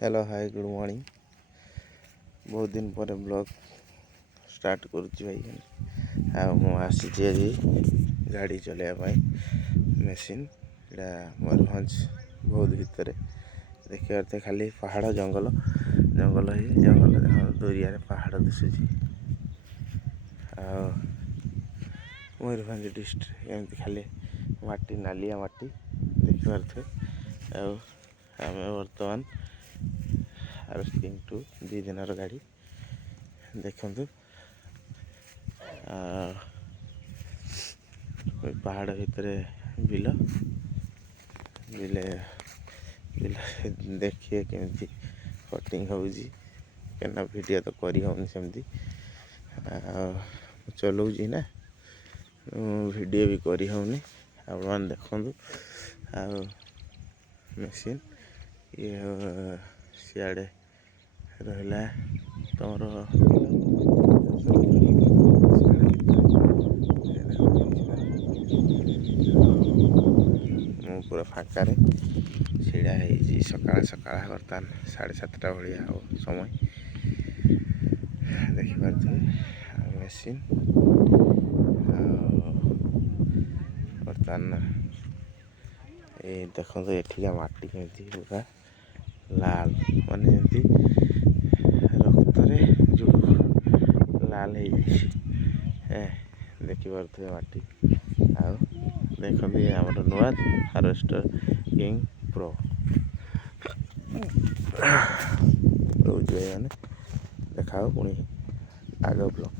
Hello hi good morning. बहुत दिन पर ब्लॉग स्टार्ट करुच्ची भाई आसी आज गाड़ी चलैया मेसीन इटा मयूरभंज बहुत भितर देखिए खाली पहाड़ जंगल जंगल ही जंगल दुरिया पहाड़ दिशुची मयूरभंज डिस्ट्रिक्ट एमती खाली माटी नालिया माटी देखिपे आम बर्तमान हार्वेस्टिंग टू 2 दिन गाड़ी देखु पहाड़ भितर बिल बिल बिल देखिए केमी कटिंग होना वीडियो तो करनी सेमती चलाऊँगी ना वीडियो भी करनी आप देखु मेसीन ये सियाड़े रहा तुम मु पूरा फाँकार ढड़ा हो सका सका बर्तमान 7:30 भाया हो समय देखिपे मेसीन बर्तमान ये देखो एठिका माटी केमती पूरा लाल माने जमी रक्त जो लाल हो देखिपे माटी आ देखते आम नुआ हार्वेस्टर किंग प्रो रोज देखा पुणी आग ब्लॉक।